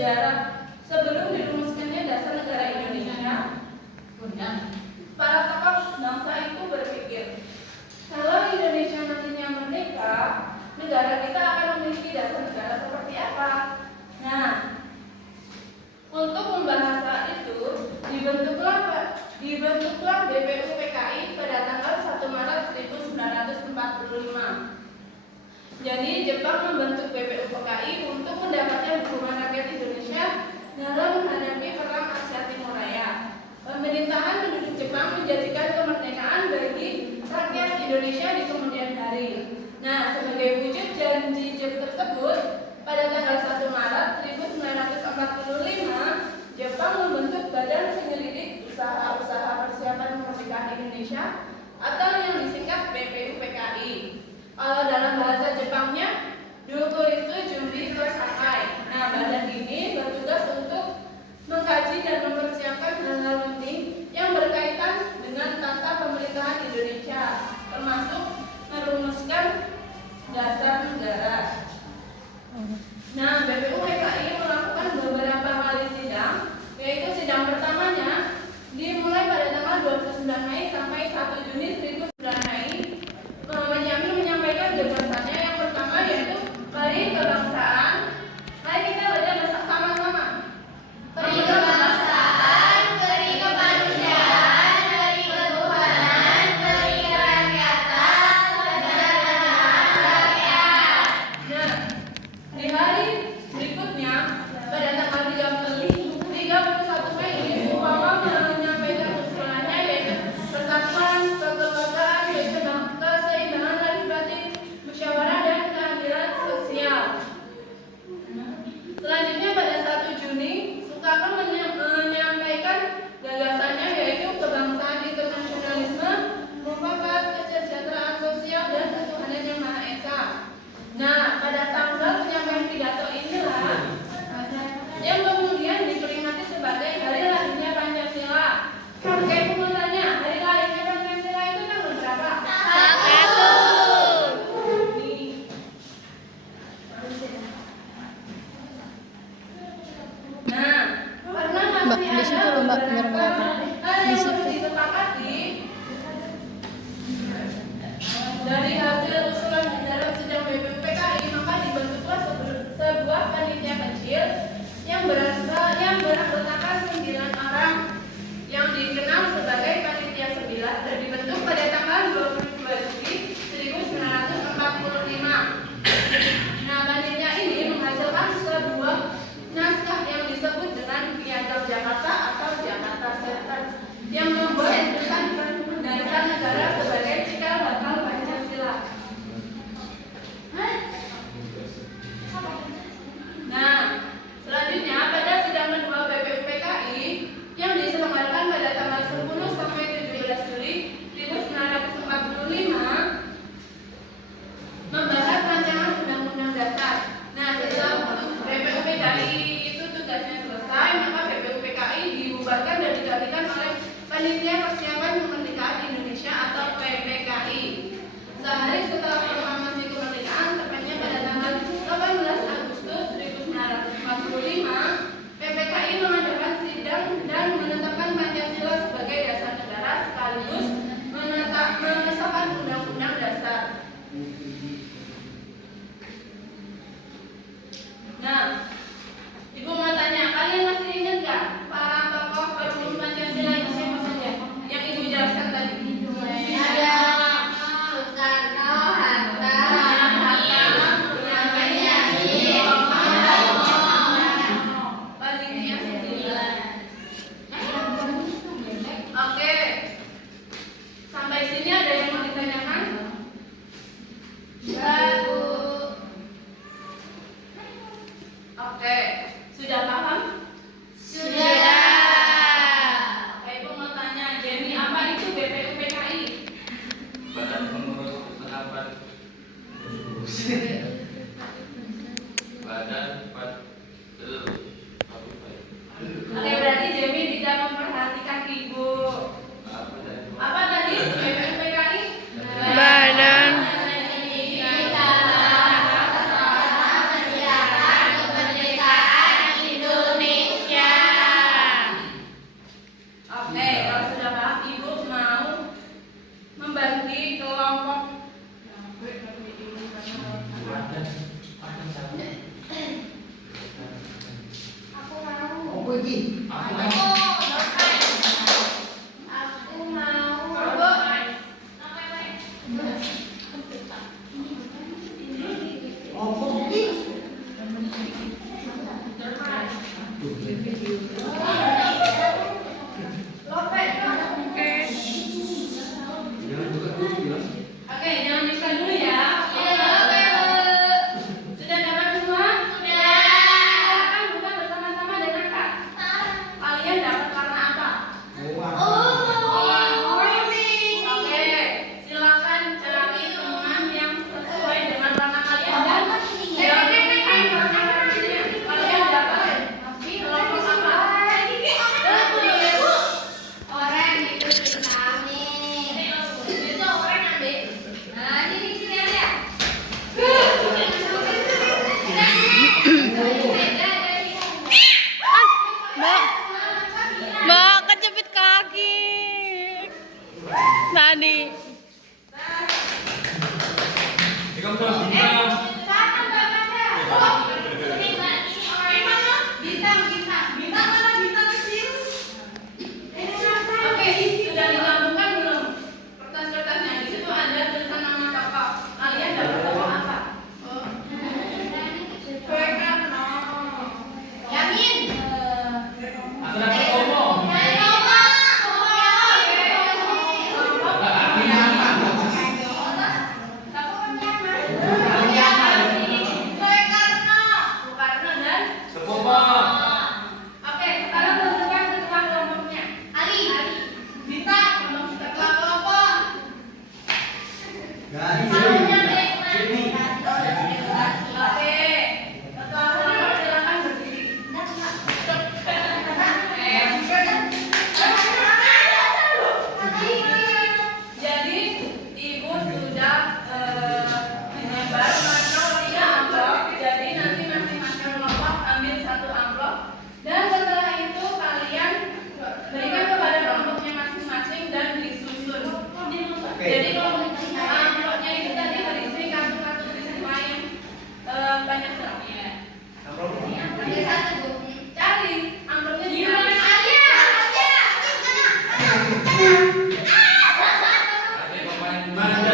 bersejarah sebelum dirumuskannya dasar negara Indonesia. Para tokoh bangsa itu berpikir, kalau Indonesia nantinya merdeka, negara kita akan memiliki dasar negara seperti apa? Nah, untuk membahas hal itu, dibentuklah BPUPKI pada tanggal 1 Maret 1945. Jadi Jepang membentuk BPUPKI untuk mendapatkan dukungan rakyat Indonesia dalam menghadapi Perang Asia Timur Raya. Pemerintahan penduduk Jepang menjadikan kemerdekaan bagi rakyat Indonesia di kemudian hari. Nah, sebagai wujud janji tersebut, pada tanggal 1 Maret 1945, Jepang membentuk Badan Penyelidik Usaha-Usaha Persiapan Kemerdekaan Indonesia atau yang disingkat BPUPKI. Kalau dalam bahasa Jepangnya, Dokuritsu Junbi Kosakai. Nah, badan ini bertugas untuk mengkaji dan mempersiapkan hal-hal penting yang berkaitan dengan tata pemerintahan Indonesia, termasuk merumuskan dasar negara. Nah, BPUPKI melakukan beberapa kali sidang, yaitu sidang pertamanya dimulai pada tanggal 29 Mei sampai 1 Juni 1900 Mei. Menyampaikan gagasannya yang pertama yaitu peri kebangsaan. Mari kita baca sama-sama. Peri kebangsaan, peri kemanusiaan, peri ketuhanan, peri kerakyatan, kedaulatan rakyat. Nah, di hari berikutnya pada tanggal 31 Mei ini Sumpah menyampaikan usulannya yaitu persatuan, kekeluargaan, keseimbangan lahir batin, musyawarah dan keadilan sosial. Selanjutnya pada 1 Juni Soekarno menyampaikan gagasannya yaitu kebangsaan, internasionalisme, mufakat, kesejahteraan sosial dan ketuhanan yang Maha Esa. Nah, pada tanggal penyampaian pidato inilah yang kemudian diperingati sebagai hari lahirnya Pancasila. Oke, pengulangannya, hari lahirnya Pancasila itu tanggal berapa? 1. Nah, karena masih di situ loh, Mbak, biar kelihatan. Di situ. Disepakati dari hasil usulan di dalam sidang BPUPKI, maka dibentuklah sebuah panitia kecil yang beranggotakan 9 orang yang dikenal sebagai panitia 9 dan dibentuk pada tanggal 22 Juli 1945. Nah, panitia ini menghasilkan sebuah naskah yang disebut dengan Piagam Jakarta atau Jakarta Charter yang membuat putusan dasar negara sebagai cikal bakal Pancasila. Nah, selanjutnya pada sidang kedua BPUPKI yang diselenggarakan pada tanggal 10 sampai 17 Juli 1945 membahas rancangan undang-undang dasar. Nah, setelah BPUPKI itu tugasnya selesai, maka BPUPKI dibubarkan dan digantikan oleh Panitia Persiapan Kemerdekaan Indonesia atau PPKI. Sehari setelah proklamasi kemerdekaan, tepatnya pada tanggal 18 Agustus 1945, PPKI mengadakan sidang dan menetapkan Pancasila sebagai dasar negara sekaligus mengesahkan Undang-Undang Dasar. Nah, Ibu mau tanya, kalian masih ingat nggak para tokoh perumus Pancasila itu siapa saja? Yang Ibu jelaskan tadi. Ada Soekarno, Hatta, panitia 9. Oke, sampai sini ada yang mau ditanyakan? Baru. Oke, sudah paham? Sudah. Oke, Ibu mau tanya, Jenny, apa itu BPUPKI? Badan Pengurus Pendapat. Badan Oke, berarti Jenny tidak memperhatikan Ibu. Apa tadi BPUPKI? Badan Kemerdekaan Oke, jangan dibuka dulu ya. Sudah dapat semua? Sudah. Silakan buka bersama-sama dengan Kak. Kalian dapat warna apa? Oke, silakan cari teman yang sesuai dengan warna kalian dan silakan warna kalian. Kalian dapat kelompok apa? Mbak, Mbak, kejepit kaki. Tadi. Tiga puluh bintang. Oke, sudah digabungkan belum? Kertas-kertasnya di situ ada tulisan nama tokoh. Kalian dapat tokoh apa? Asal dapat ngomong. Soekarno dan Sepopo. Oke, sekarang tentukan ketua kelompoknya. Bita, ketua kelompok. Oke, ketua kelompok silakan berdiri. Jadi ibu sudah menyebar makro 3 amplop. Jadi nanti masing-masing kelompok ambil 1 amplop. Dan setelah itu kalian berikan kepada kelompoknya masing-masing dan disusun. Jadi kelompok amplopnya itu tadi berisi kartu-kartu tulisan lain banyak sekali. Cari amplopnya di mana? Ada pemain mana?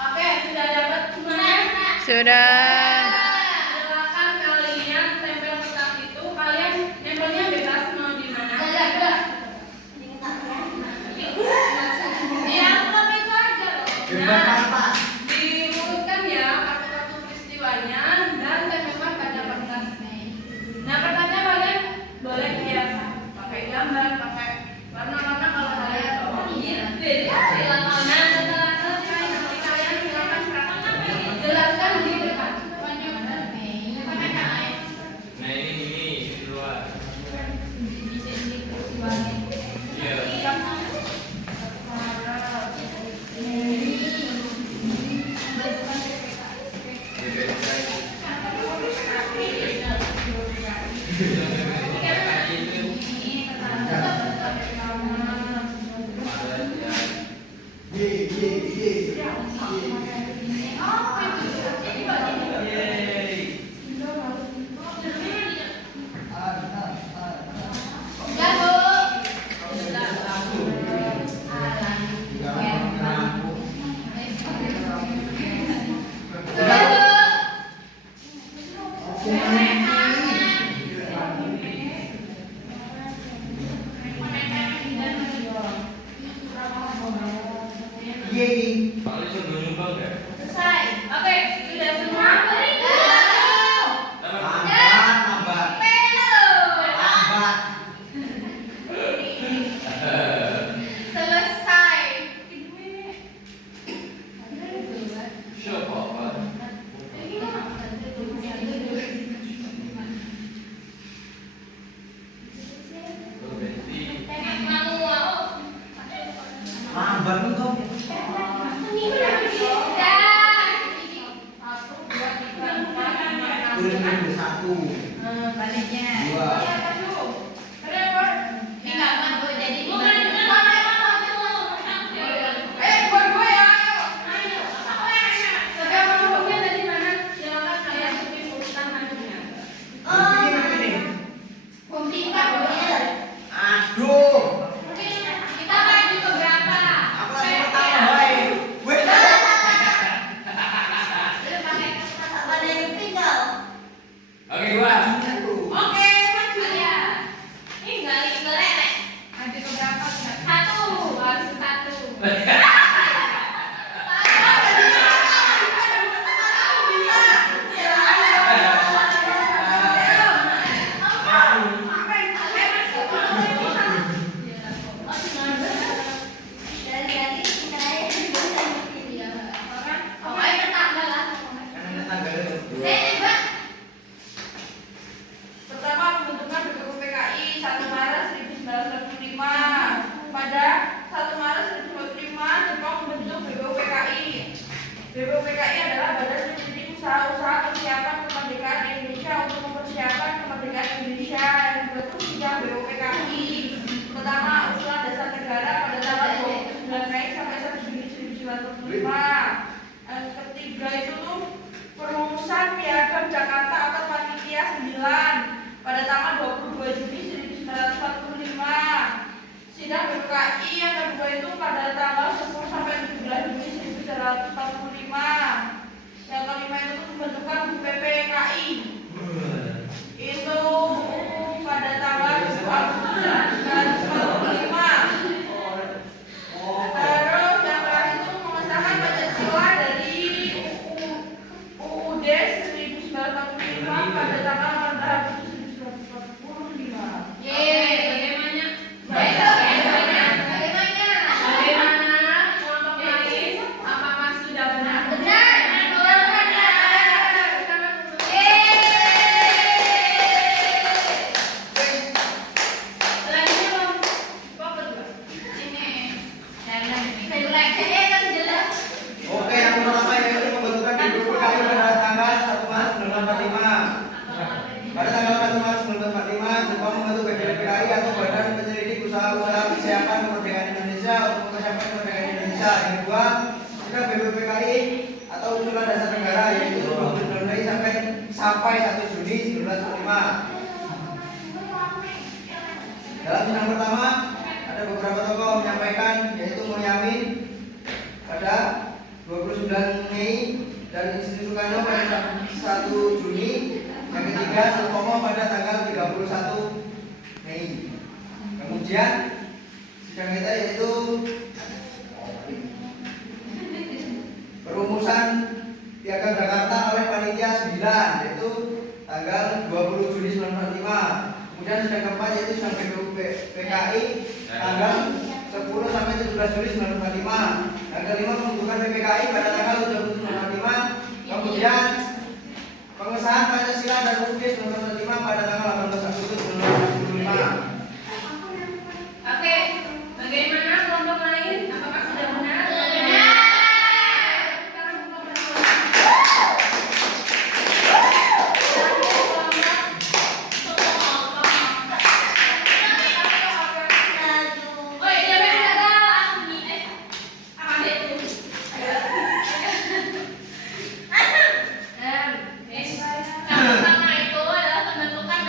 Oke, sudah dapat semuanya? Sudah. Silakan kalian tempel kertas itu. Kalian tempelnya bebas mau di mana? Di amplop itu aja loh. Nah, diurutkan ya kartu-kartu peristiwanya dan tempelkan pada kertas. Nah, kertasnya kalian boleh hias pakai gambar, pakai warna-warna kalau kalian mau. Nah, setelah selesai nanti kalian silakan jelaskan di depan. Gambar lu dong. Tulis ini 1. Baliknya. 2. Aduh. Aku lagi pertama, boy. Weh. Oke, gua. Karena tanggalnya berdua. Pertama, pembentukan BPUPKI 1 Maret 1945. Pada 1 Maret 1945, Jepang membentuk BPUPKI. BPUPKI adalah badan strategi usaha-usaha persiapan kemerdekaan Indonesia untuk mempersiapkan kemerdekaan Indonesia yang dibentuk sejak BPUPKI. Pertama, usulan dasar negara pada tanggal 29 Mei sampai 1 Juni 1945. Yang ketiga itu tuh perumusan piagam Jakarta atau Panitia 9 pada tanggal 22 Juni 1945. Sidang BPKI yang kedua itu pada tanggal 10 sampai 17 Juni 1945. Yang kelima itu pembentukan BPKI itu pada tanggal 2 Agustus 1945. Terus yang terakhir itu mengesahkan Pancasila dari UUD 1945 pada tanggal 14 Agustus 1945. Bagaimana kelompok lain? Apakah sudah benar? Oke, yang pertama yaitu pembentukan BPUPKI pada tanggal 1 Maret 1945. Pada tanggal 1 Maret 1945, Jepang membentuk BPUPKI atau Badan Penyelidik Usaha-usaha Persiapan Kemerdekaan Indonesia untuk mempersiapkan kemerdekaan Indonesia. Yang kedua, sidang BPUPKI atau usulan dasar negara yaitu 29 Mei sampai 1 Juni 1945. Dalam sidang pertama, ada beberapa tokoh menyampaikan yaitu Mulyamin pada 29 Mei dan Sri Soekarno pada 1 Juni. Yang ketiga, Sutomo pada tanggal 31 Mei. Kemudian sidang kita yaitu perumusan Piagam Jakarta oleh Panitia 9 yaitu tanggal 20 Juni 1945. Kemudian sidang keempat yaitu sidang BPUPKI tanggal 10 sampai 17 Juli 1945. Yang kelima, pembentukan BPKI pada tanggal 30 1945. Kemudian pengesahan Pancasila dan UUD 1945 pada tanggal 18 Agustus 1945. Oke, bagaimana kelompok lain? Apakah sudah benar? Pertama itu adalah pembentukan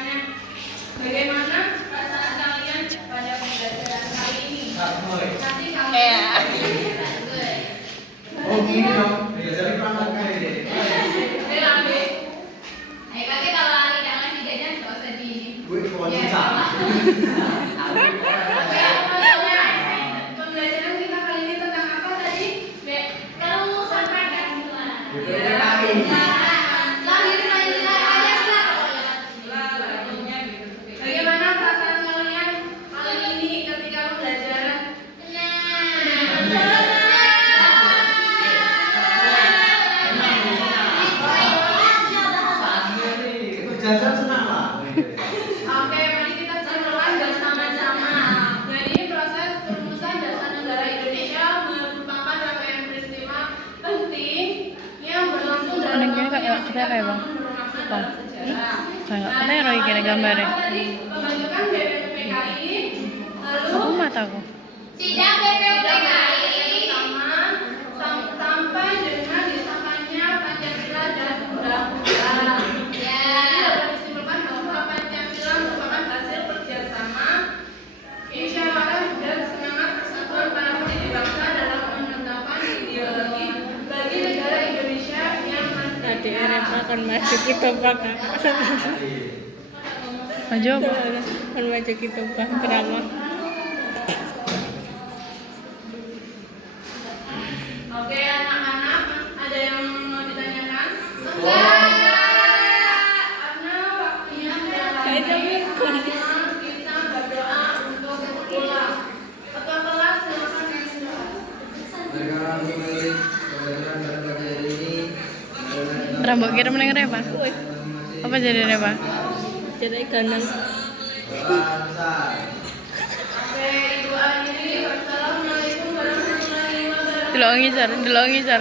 bertanya, bagaimana perasaan kalian pada pembelajaran kali ini? Nanti kalian Oh gini dong, jadi perangkat kayak deh. kakek kalau Ali jangan ngasih jajan nggak usah di Gue kawan Ya, kita. sama. Oke, aku mau tanya, pembelajaran kita kali ini tentang apa tadi? Kelulusan Pancasila. PPKI. Lahir Pancasila Pancasila pokoknya. Bagaimana perasaan kalian kali ini ketika pembelajaran? Itu jajan senang lah. Oke, mari kita simak bersama-sama. Jadi proses perumusan dasar negara Indonesia merupakan rangkaian peristiwa penting yang berlangsung dalam Aneh gini, Kak, ya, waktu kita yang kayak bang. singkat berlangsung dalam sejarah. Kayak ketero gini gambarnya. Tadi pembentukan BPUPKI, lalu Aku mataku. sidang BPUPKI pertama sampai dengan disahkannya Pancasila dan Undang-Undang. Jadi dapat disimpulkan bahwa Pancasila merupakan hasil kerjasama, musyawarah dan semangat persatuan para pendiri bangsa dalam menetapkan ideologi bagi negara Indonesia yang merdeka. Akan maju kita bakal. Maju apa? Kan maju kita bakal drama. Oke, anak-anak, ada yang mau ditanyakan? Enggak. Karena waktunya sudah Saya habis. jawab. Saatnya kita berdoa untuk pulang. Ketua kelas silakan mensilakan. Sekarang kembali pembelajaran pada pagi hari ini. Rambut kira meneng Reva. Apa jadi Reva? Jadi kanan. Besar. Oke, Ibu Airi, wassalamualaikum warahmatullahi wabarakatuh. Delok ngisor.